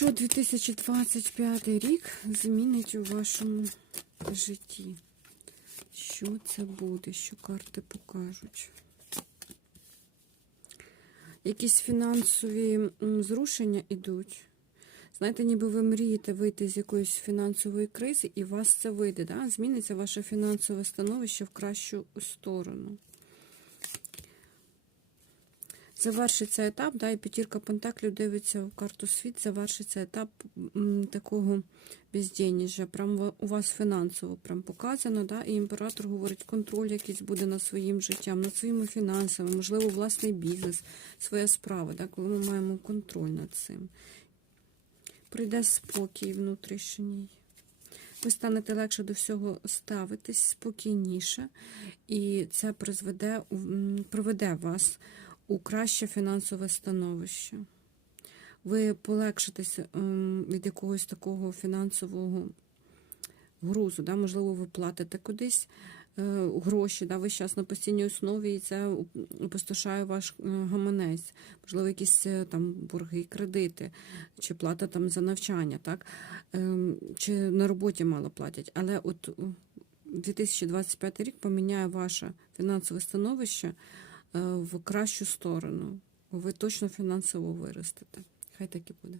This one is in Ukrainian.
Що 2025 рік змінить у вашому житті? Що це буде? Що карти покажуть? Якісь фінансові зрушення йдуть. Знаєте, ніби ви мрієте вийти з якоїсь фінансової кризи, і у вас це вийде. Да? Зміниться ваше фінансове становище в кращу сторону. Завершиться етап, да, і п'ятірка Пентаклів дивиться в карту світ, завершиться етап такого безденежжя. Прям у вас фінансово прям показано, да, і імператор говорить, контроль якийсь буде над своїм життям, над своїми фінансами, можливо, власний бізнес, своя справа, да, коли ми маємо контроль над цим. Прийде спокій внутрішній. Ви станете легше до всього ставитись, спокійніше, і це призведе, приведе вас у краще фінансове становище. Ви полегшитеся ем, від якогось такого фінансового грузу. Да? Можливо, ви платите кудись е, гроші, да? ви зараз на постійній основі, і це опустошає ваш е, гаманець. Можливо, якісь е, там борги, кредити, чи плата там за навчання, так? Ем, чи на роботі мало платять. Але от е, 2025 рік поміняє ваше фінансове становище в кращу сторону. Ви точно фінансово виростете. Хай так і буде.